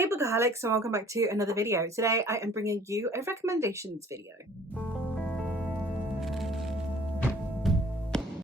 Hey Bookaholics, and welcome back to another video. Today I am bringing you a recommendations video.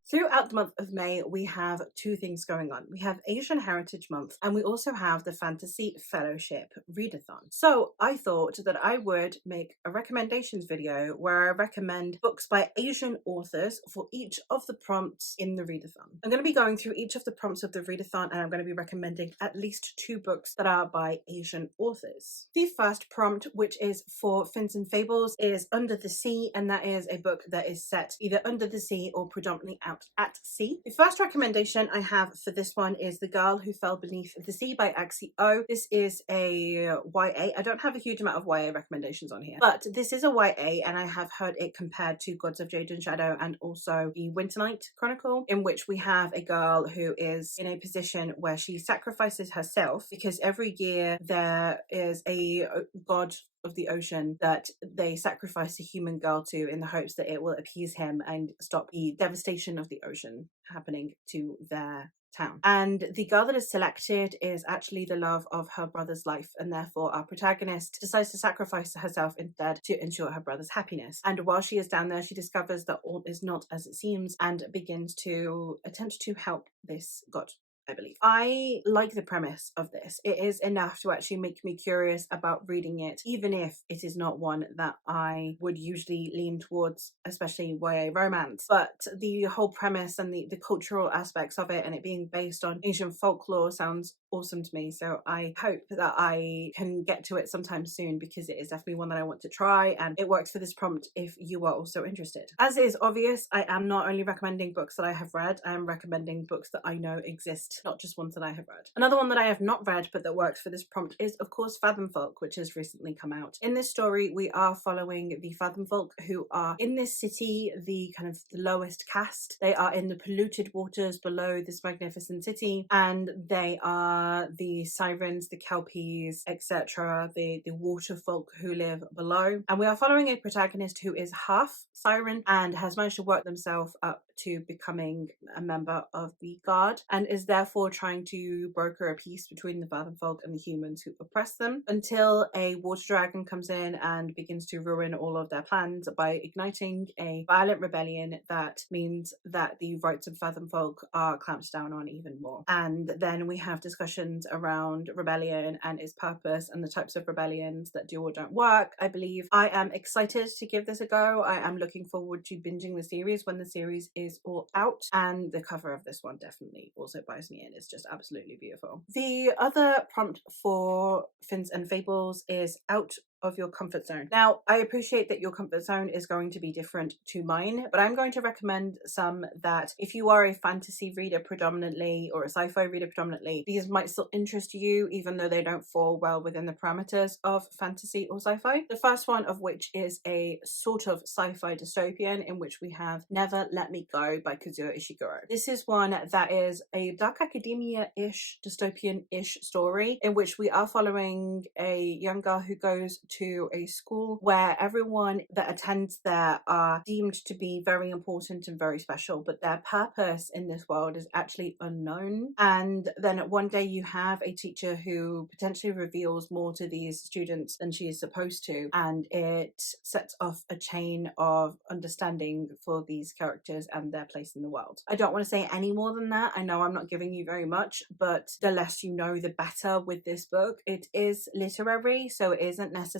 Throughout the month of May, we have two things going on. We have Asian Heritage Month, and we also have the Fantasy Fellowship Readathon. So I thought that I would make a recommendations video where I recommend books by Asian authors for each of the prompts in the Readathon. I'm going to be going through each of the prompts of the Readathon, and I'm going to be recommending at least 2 books that are by Asian authors. The first prompt, which is for Fins and Fables, is Under the Sea, and that is a book that is set either under the sea or predominantly out at sea. The first recommendation I have for this one is The Girl Who Fell Beneath the Sea by Axie O. This is a YA. I don't have a huge amount of YA recommendations on here, but this is a YA, and I have heard it compared to Gods of Jade and Shadow and also the Winter Night Chronicle, in which we have a girl who is in a position where she sacrifices herself because every year there is a god of the ocean that they sacrifice a human girl to in the hopes that it will appease him and stop the devastation of the ocean happening to their town. And the girl that is selected is actually the love of her brother's life, and therefore our protagonist decides to sacrifice herself instead to ensure her brother's happiness. And while she is down there, she discovers that all is not as it seems and begins to attempt to help this god, I believe. I like the premise of this. It is enough to actually make me curious about reading it, even if it is not one that I would usually lean towards, especially YA romance. But the whole premise and the cultural aspects of it and it being based on Asian folklore sounds awesome to me. So I hope that I can get to it sometime soon, because it is definitely one that I want to try, and it works for this prompt if you are also interested. As is obvious, I am not only recommending books that I have read, I am recommending books that I know exist, not just ones that I have read. Another one that I have not read but that works for this prompt is of course Fathom Folk, which has recently come out. In this story we are following the Fathom Folk, who are in this city, the kind of the lowest caste. They are in the polluted waters below this magnificent city, and they are the sirens, the kelpies, etc., the water folk who live below. And we are following a protagonist who is half siren and has managed to work themselves up to becoming a member of the guard, and is therefore trying to broker a peace between the Fathom Folk and the humans who oppress them, until a water dragon comes in and begins to ruin all of their plans by igniting a violent rebellion that means that the rights of Fathom Folk are clamped down on even more. And then we have discussions around rebellion and its purpose and the types of rebellions that do or don't work, I believe. I am excited to give this a go. I am looking forward to binging the series when the series is all out, and the cover of this one definitely also buys me in. It's just absolutely beautiful. The other prompt for Fins and Fables is Out of Your Comfort Zone. Now, I appreciate that your comfort zone is going to be different to mine, but I'm going to recommend some that if you are a fantasy reader predominantly or a sci-fi reader predominantly, these might still interest you even though they don't fall well within the parameters of fantasy or sci-fi. The first one of which is a sort of sci-fi dystopian in which we have Never Let Me Go by Kazuo Ishiguro. This is one that is a dark academia-ish, dystopian-ish story in which we are following a young girl who goes to a school where everyone that attends there are deemed to be very important and very special, but their purpose in this world is actually unknown. And then one day you have a teacher who potentially reveals more to these students than she is supposed to, and it sets off a chain of understanding for these characters and their place in the world. I don't want to say any more than that. I know I'm not giving you very much, but the less you know the better with this book. It is literary, so it isn't necessarily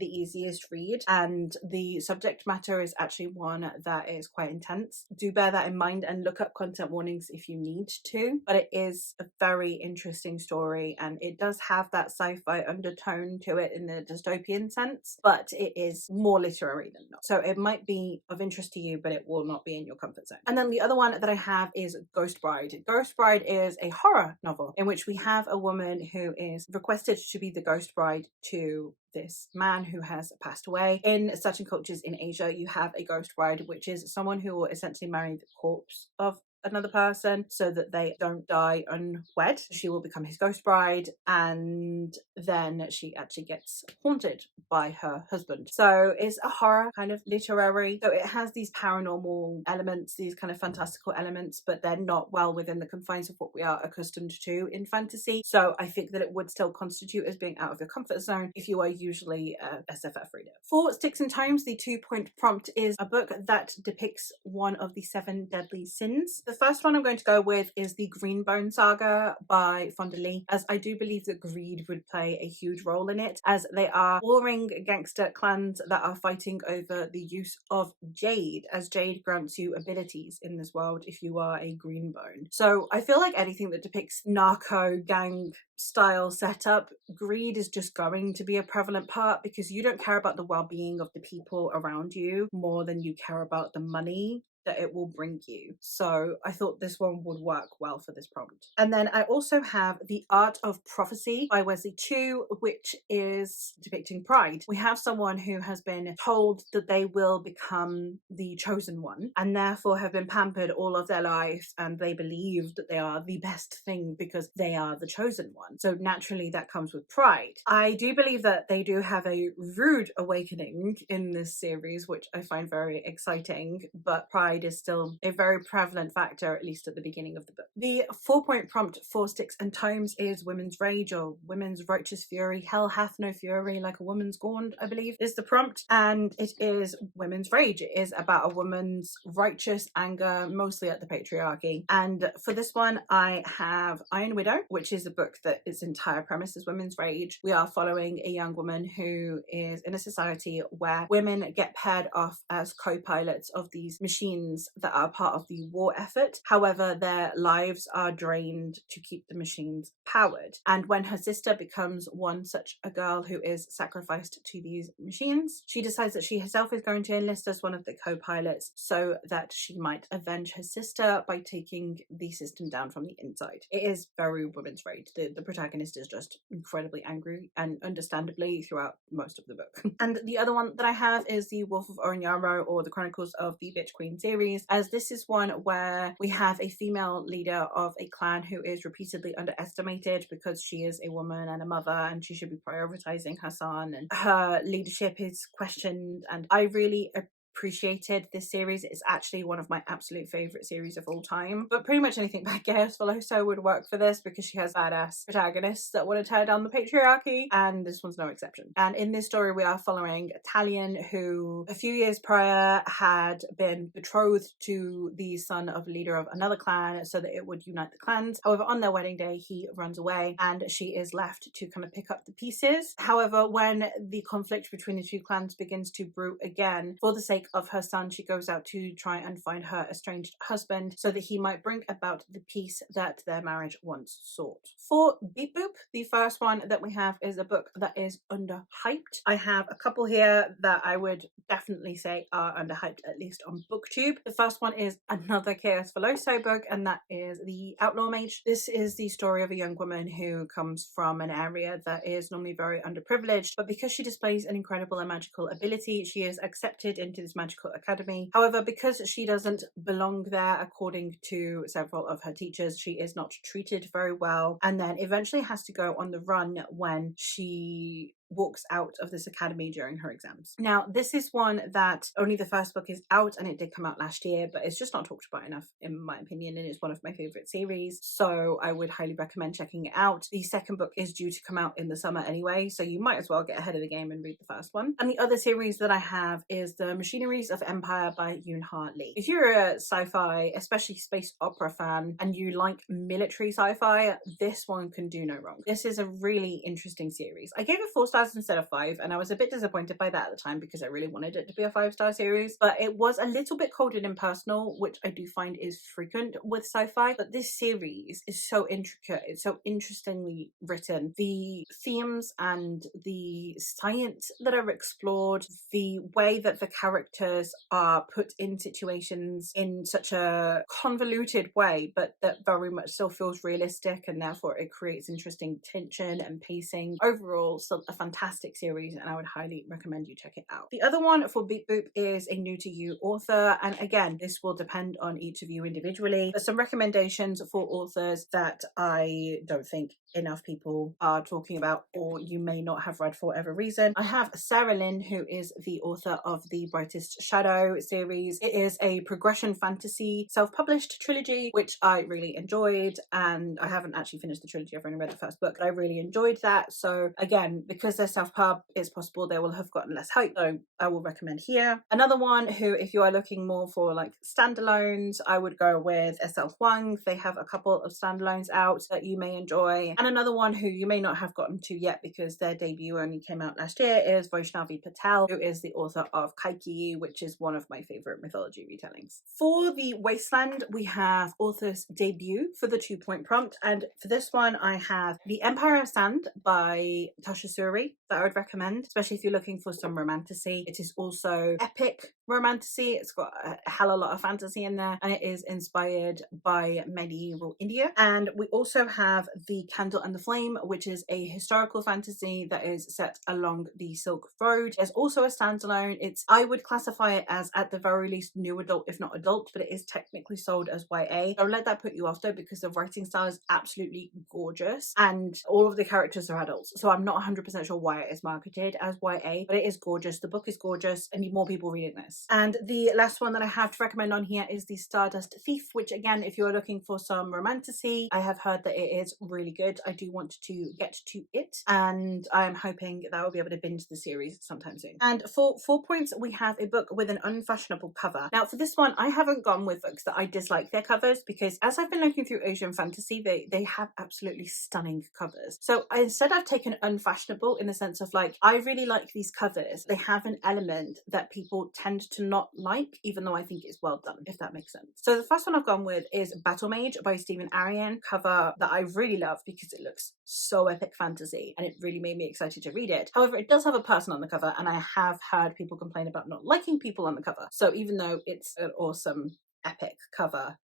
the easiest read, and the subject matter is actually one that is quite intense. Do bear that in mind and look up content warnings if you need to, but it is a very interesting story, and it does have that sci-fi undertone to it in the dystopian sense, but it is more literary than not. So it might be of interest to you, but it will not be in your comfort zone. And then the other one that I have is Ghost Bride. Ghost Bride is a horror novel in which we have a woman who is requested to be the ghost bride to this man who has passed away. In certain cultures in Asia, you have a ghost bride, which is someone who will essentially marry the corpse of another person so that they don't die unwed. She will become his ghost bride, and then she actually gets haunted by her husband. So it's a horror kind of literary. So it has these paranormal elements, these kind of fantastical elements, but they're not well within the confines of what we are accustomed to in fantasy. So I think that it would still constitute as being out of your comfort zone if you are usually a SFF reader. For Sticks and Tomes, the 2-point prompt is a book that depicts one of the 7 deadly sins. The first one I'm going to go with is the Greenbone Saga by Fonda Lee, as I do believe that greed would play a huge role in it, as they are warring gangster clans that are fighting over the use of jade, as jade grants you abilities in this world if you are a Greenbone. So I feel like anything that depicts narco gang style setup, greed is just going to be a prevalent part, because you don't care about the well-being of the people around you more than you care about the money that it will bring you. So I thought this one would work well for this prompt. And then I also have The Art of Prophecy by Wesley Chu, which is depicting pride. We have someone who has been told that they will become the chosen one, and therefore have been pampered all of their life, and they believe that they are the best thing because they are the chosen one. So naturally that comes with pride. I do believe that they do have a rude awakening in this series, which I find very exciting, but pride is still a very prevalent factor, at least at the beginning of the book. The 4-point prompt for Sticks and Tomes is Women's Rage, or Women's Righteous Fury. Hell hath no fury like a woman scorned, I believe is the prompt, and it is Women's Rage. It is about a woman's righteous anger, mostly at the patriarchy. And for this one I have Iron Widow, which is a book that its entire premise is women's rage. We are following a young woman who is in a society where women get paired off as co-pilots of these machines that are part of the war effort. However, their lives are drained to keep the machines powered. And when her sister becomes one such a girl who is sacrificed to these machines, she decides that she herself is going to enlist as one of the co-pilots so that she might avenge her sister by taking the system down from the inside. It is very women's rage. The protagonist is just incredibly angry, and understandably throughout most of the book. And the other one that I have is The Wolf of Onyaro, or The Chronicles of the Bitch Queen series, as this is one where we have a female leader of a clan who is repeatedly underestimated because she is a woman and a mother, and she should be prioritizing her son, and her leadership is questioned. And I really appreciated this series. It's actually one of my absolute favorite series of all time, but pretty much anything by Chaos Veloso would work for this, because she has badass protagonists that want to tear down the patriarchy, and this one's no exception. And in this story we are following Talion, who a few years prior had been betrothed to the son of a leader of another clan so that it would unite the clans. However, on their wedding day he runs away and she is left to kind of pick up the pieces. However, when the conflict between the two clans begins to brew again, for the sake of her son, she goes out to try and find her estranged husband so that he might bring about the peace that their marriage once sought. For Beep Boop, the first one that we have is a book that is underhyped. I have a couple here that I would definitely say are underhyped, at least on BookTube. The first one is another Chaos Veloso book, and that is The Outlaw Mage. This is the story of a young woman who comes from an area that is normally very underprivileged, but because she displays an incredible and magical ability, she is accepted into this magical academy. However, because she doesn't belong there according to several of her teachers, she is not treated very well, and then eventually has to go on the run when she walks out of this academy during her exams. Now, this is one that only the first book is out, and it did come out last year, but it's just not talked about enough in my opinion, and it's one of my favorite series, so I would highly recommend checking it out. The second book is due to come out in the summer anyway, so you might as well get ahead of the game and read the first one. And the other series that I have is The Machineries of Empire by Yoon-Ha Lee. If you're a sci-fi, especially space opera fan, and you like military sci-fi, this one can do no wrong. This is a really interesting series. I gave it 4 stars instead of 5, and I was a bit disappointed by that at the time because I really wanted it to be a 5-star series, but it was a little bit cold and impersonal, which I do find is frequent with sci-fi. But this series is so intricate, it's so interestingly written. The themes and the science that are explored, the way that the characters are put in situations in such a convoluted way, but that very much still feels realistic, and therefore it creates interesting tension and pacing. Overall, still a fantastic series and I would highly recommend you check it out. The other one for Beep Boop is a new to you author, and again, this will depend on each of you individually, but some recommendations for authors that I don't think enough people are talking about or you may not have read for whatever reason. I have Sarah Lynn, who is the author of the Brightest Shadow series. It is a progression fantasy self-published trilogy, which I really enjoyed, and I haven't actually finished the trilogy. I've only read the first book, but I really enjoyed that. So again, because they're self-pub, it's possible they will have gotten less hype, so I will recommend here. Another one who, if you are looking more for like standalones, I would go with SL Huang. They have a couple of standalones out that you may enjoy. And another one who you may not have gotten to yet because their debut only came out last year is Vaishnavi Patel, who is the author of Kaiki, which is one of my favorite mythology retellings. For the Wasteland, we have author's debut for the 2-point prompt, and for this one I have The Empire of Sand by Tasha Suri that I would recommend, especially if you're looking for some romantasy. It is also epic romantasy. It's got a hell of a lot of fantasy in there, and it is inspired by medieval India. And we also have The Candle and the Flame, which is a historical fantasy that is set along the Silk Road. There's also a standalone. I would classify it as at the very least new adult, if not adult, but it is technically sold as YA. Don't let that put you off though, because the writing style is absolutely gorgeous and all of the characters are adults. So I'm not 100% sure why it is marketed as YA, but it is gorgeous. The book is gorgeous. I need more people reading this. And the last one that I have to recommend on here is The Stardust Thief, which again, if you're looking for some romantasy, I have heard that it is really good. I do want to get to it, and I'm hoping that I'll be able to binge the series sometime soon. And for 4 points, we have a book with an unfashionable cover. Now for this one, I haven't gone with books that I dislike their covers, because as I've been looking through Asian fantasy, they have absolutely stunning covers. So instead I've taken unfashionable in the sense of like, I really like these covers. They have an element that people tend to not like, even though I think it's well done, if that makes sense. So the first one I've gone with is Battle Mage by Stephen Arion, cover that I really love because it looks so epic fantasy and it really made me excited to read it. However, it does have a person on the cover, and I have heard people complain about not liking people on the cover. So even though it's an awesome epic cover,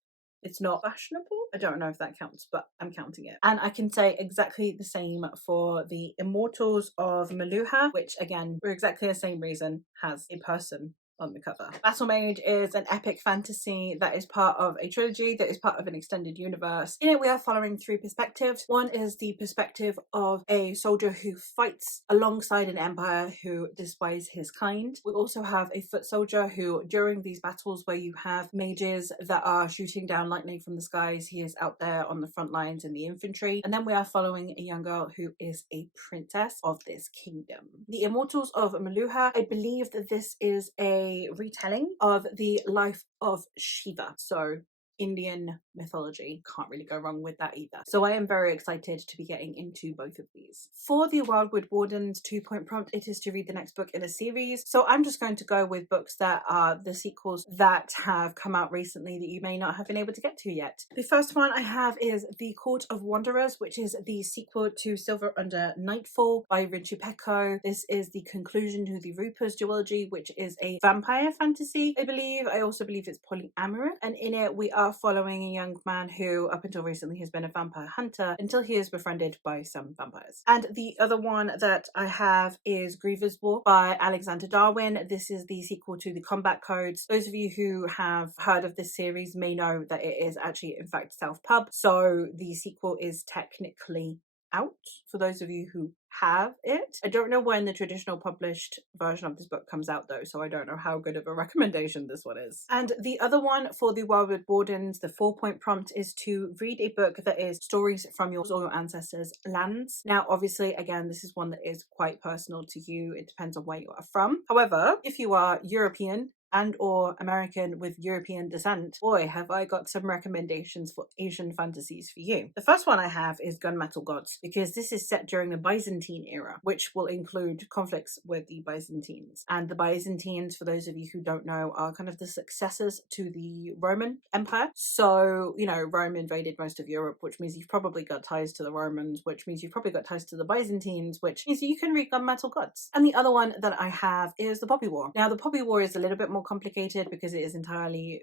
it's not fashionable. I don't know if that counts, but I'm counting it. And I can say exactly the same for the Immortals of Maluha, which again, for exactly the same reason, has a person on the cover. Battle Mage is an epic fantasy that is part of a trilogy that is part of an extended universe. In it, we are following 3 perspectives. One is the perspective of a soldier who fights alongside an empire who despises his kind. We also have a foot soldier who, during these battles where you have mages that are shooting down lightning from the skies, he is out there on the front lines in the infantry. And then we are following a young girl who is a princess of this kingdom. The Immortals of Maluha, I believe that this is a retelling of the life of Shiva. So Indian mythology, can't really go wrong with that either. So I am very excited to be getting into both of these. For the Wildwood Wardens 2-point prompt, it is to read the next book in a series. So I'm just going to go with books that are the sequels that have come out recently that you may not have been able to get to yet. The first one I have is The Court of Wanderers, which is the sequel to Silver Under Nightfall by Rinchu Pecco. This is the conclusion to the Ruper's duology, which is a vampire fantasy, I believe. I also believe it's polyamorous, and in it we are following a young man who up until recently has been a vampire hunter until he is befriended by some vampires. And the other one that I have is Griever's War by Alexander Darwin. This is the sequel to the Combat Codes. Those of you who have heard of this series may know that it is actually in fact self-pub, so the sequel is technically out for those of you who have it. I don't know when the traditional published version of this book comes out though, so I don't know how good of a recommendation this one is. And the other one for the Wildwood Wardens, the 4-point prompt, is to read a book that is stories from yours or your ancestors' lands. Now obviously again, this is one that is quite personal to you. It depends on where you are from. However, if you are European and or American with European descent, boy, have I got some recommendations for Asian fantasies for you. The first one I have is Gunmetal Gods, because this is set during the Byzantine era, which will include conflicts with the Byzantines. And the Byzantines, for those of you who don't know, are kind of the successors to the Roman Empire. So, you know, Rome invaded most of Europe, which means you've probably got ties to the Romans, which means you've probably got ties to the Byzantines, which means you can read Gunmetal Gods. And the other one that I have is the Poppy War. Now, the Poppy War is a little bit more complicated because it is entirely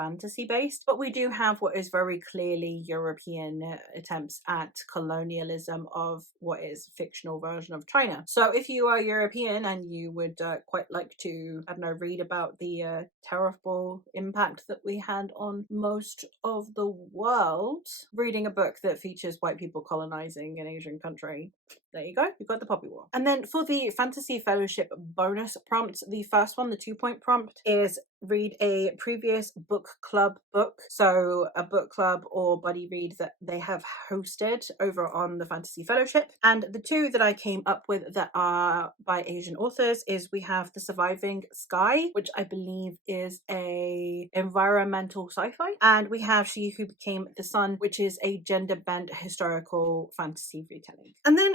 fantasy based, but we do have what is very clearly European attempts at colonialism of what is a fictional version of China. So if you are European and you would quite like to, I don't know, read about the terrible impact that we had on most of the world, reading a book that features white people colonizing an Asian country, there you go, you've got the Poppy War. And then for the Fantasy Fellowship bonus prompt, the first one, the 2-point prompt, is read a previous book club book. So a book club or buddy read that they have hosted over on the Fantasy Fellowship. And the two that I came up with that are by Asian authors is we have The Surviving Sky, which I believe is a environmental sci-fi, and we have She Who Became the Sun, which is a gender-bent historical fantasy retelling. And then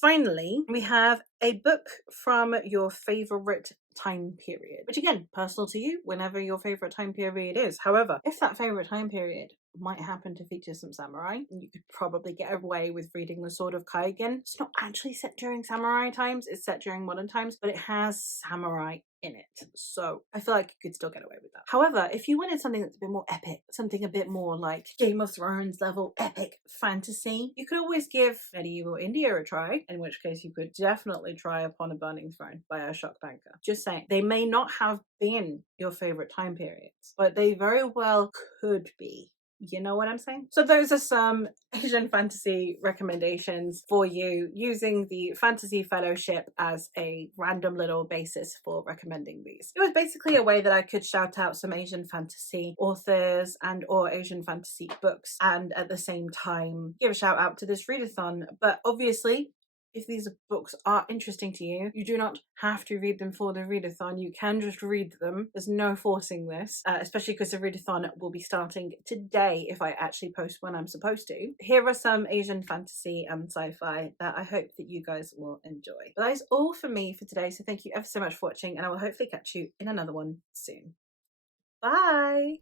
finally, we have a book from your favorite time period, which again, personal to you, whenever your favorite time period is. However, if that favorite time period might happen to feature some samurai, you could probably get away with reading The Sword of Kaigen. It's not actually set during samurai times, it's set during modern times, but it has samurai in it. So I feel like you could still get away with that. However, if you wanted something that's a bit more epic, something a bit more like Game of Thrones level epic fantasy, you could always give medieval India a try, in which case you could definitely try Upon a Burning Throne by Ashok Banker. Just saying, they may not have been your favorite time periods, but they very well could be. You know what I'm saying? So those are some Asian fantasy recommendations for you, using the Fantasy Fellowship as a random little basis for recommending these. It was basically a way that I could shout out some Asian fantasy authors and or Asian fantasy books, and at the same time give a shout out to this readathon. But obviously, if these books are interesting to you, you do not have to read them for the readathon. You can just read them. There's no forcing this, especially because the readathon will be starting today if I actually post when I'm supposed to. Here are some Asian fantasy and sci-fi that I hope that you guys will enjoy. But that is all for me for today, so thank you ever so much for watching, and I will hopefully catch you in another one soon. Bye!